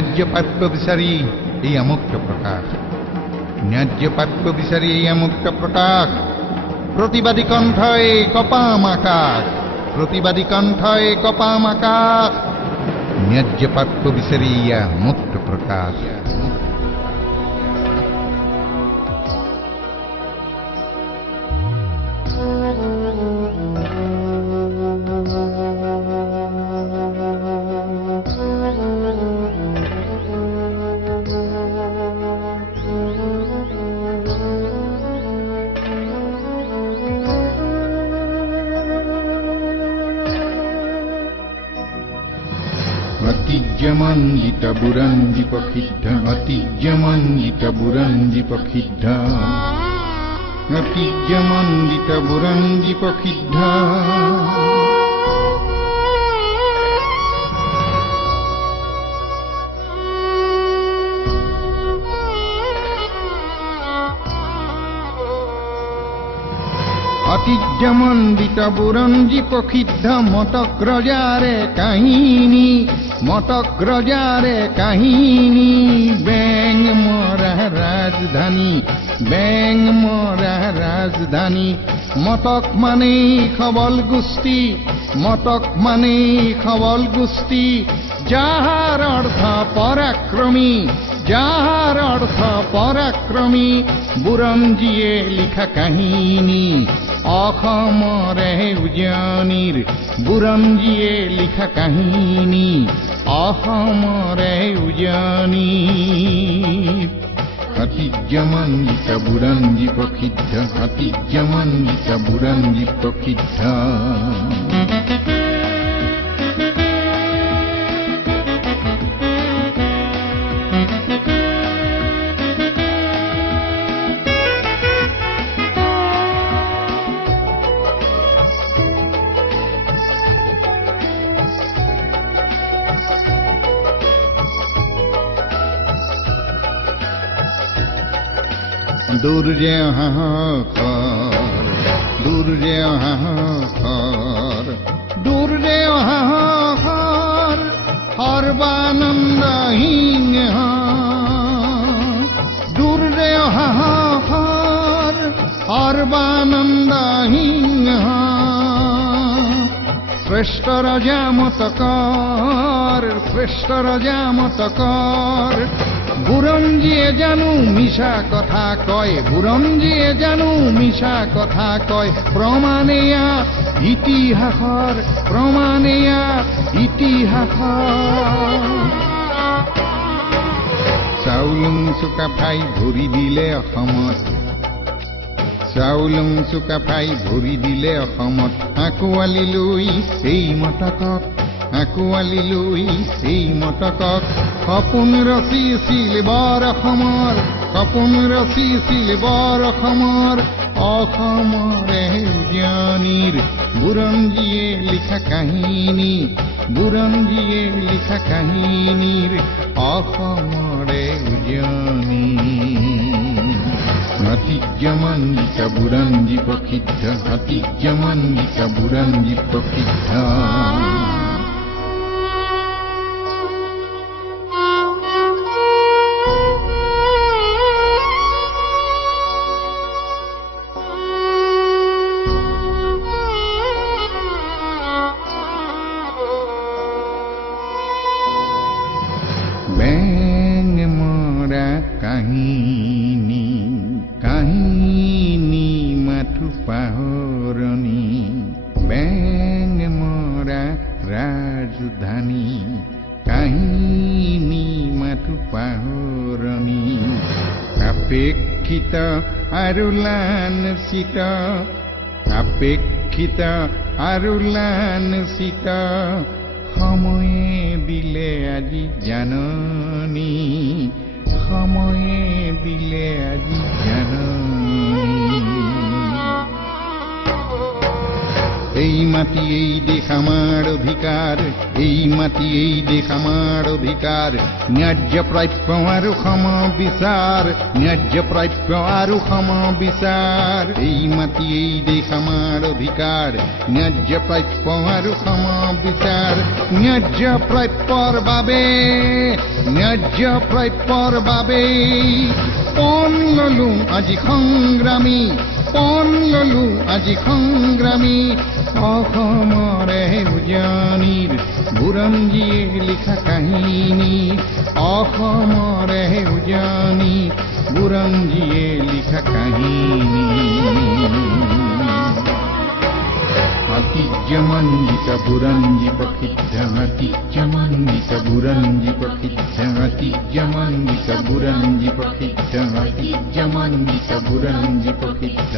ন্যায্য প্রাপ্য বিচারি এয়া মুক্ত প্রকাশ, ন্যায্য প্রাপ্য বিচারি এয়া মুক্ত প্রকাশ। প্রতিবাদী কণ্ঠয়ে কপাম আকাশ, প্রতিবাদী কণ্ঠয়ে কপাম আকাশ, ন্যায্য প্রাপ্য বিচারি ইয়া মুক্ত প্রকাশ। অতিজ্যমণ্ডিত বুরঞ্জি প্রক্ষিদ্ধ, অতিজ্যমণ্ডিত বুরঞ্জি প্রক্ষিদ্ধ, অতিজ্যমণ্ডিত বুরঞ্জি প্রক্ষিদ্ধ। অতিজ্যমণ্ডিত বুরঞ্জি প্রক্ষিদ্ধ, মতগ্রজারে কাহিনী, মতগ্রজারে কাহিনী। ব্যাং মরা রাজধানী, ব্যাং মরা রাজধানী। মতক মানে খবল গোষ্ঠী, মতক মানে খবল গোষ্ঠী। যাহার অর্থ পরাক্রমী, যাহার অর্থ পরাক্রমী। বুরঞ্জিয়ে লিখা কাহিনী অসমরে উজানিৰ, বুৰঞ্জীয়ে লিখা কাহিনী অসমৰে উজানিৰ। অতিজ্যমণ্ডিত বুৰঞ্জী প্ৰসিদ্ধ, অতিজ্যমণ্ডিত বুৰঞ্জী প্ৰসিদ্ধ। দুৰ্জে হাহাকাৰ, দুৰ্জে হাহাকাৰ, দুৰ্জে হাহাকাৰ। সৰ্বানন্দহীন দুৰ্জে হাহাকাৰ, সৰ্বানন্দহীন। শ্ৰেষ্ঠ ৰাজা মতকৰ, শ্ৰেষ্ঠ ৰাজা মতকৰ। বুৰঞ্জীয়ে জানো মিছা কথা কয়, বুৰঞ্জীয়ে জানো মিছা কথা কয়। প্ৰমাণেয়া ইতিহাসৰ, প্ৰমাণেয়া ইতিহাসৰ। চাউলুং চুকাফাই ভৰি দিলে অসমত, চাউলুং চুকাফাই ভৰি দিলে অসমত। আঁকোৱালি লৈ এই মতকক, আঁকোৱালি লৈ এই মতকক। সপোন ৰচিছিল বৰ অসমৰ, সপোন ৰচিছিল বৰ অসমৰ। অসমৰে উজানিৰ বুৰঞ্জীয়ে লিখা কাহিনী, বুৰঞ্জীয়ে লিখা কাহিনীৰ অসমৰে উজানি। অতিজ্যমণ্ডিত বুৰঞ্জী প্ৰসিদ্ধ, অতিজ্যমণ্ডিত বুৰঞ্জী প্ৰসিদ্ধ। ব্যাং মৰা কাহিনী, কাহিনী মাথো পাহৰণী। ব্যাং মৰা ৰাজধানী, কাহিনী মাথো পাহৰণী। আপেক্ষিত আৰু লাঞ্ছিত, আপেক্ষিত আৰু লাঞ্ছিত। সময়ে দিলে আজি জাননী, সময়ে দিলে আজি জাননী। এই মাটি এই দেশ আমার অধিকার, এই মাটি এই দেশ আমার অধিকার। ন্যায্য প্রাপ্য আৰু সম বিচাৰ, ন্যায্য প্ৰাপ্য আৰু সম বিচাৰ। এই মাটি এই দেশ আমাৰ অধিকাৰ, ন্যায্য প্ৰাপ্য আৰু সম বিচাৰ। ন্যায্য প্ৰাপ্যৰ বাবে, ন্যায্য প্ৰাপ্যৰ বাবে পণ ললো আজি সংগ্ৰামী, পণ ললো আজি সংগ্ৰামী। অসমৰে উজানিৰ বুৰঞ্জীয়ে লিখা কাহিনী, অসমৰে উজানি বুৰঞ্জীয়ে লিখা কাহিনী। ঐতিহ্যমণ্ডিত বুৰঞ্জী প্ৰসিদ্ধ, ঐতিহ্যমণ্ডিত বুৰঞ্জী প্ৰসিদ্ধ, ঐতিহ্যমণ্ডিত বুৰঞ্জী প্ৰসিদ্ধ, ঐতিহ্যমণ্ডিত বুৰঞ্জী প্ৰসিদ্ধ।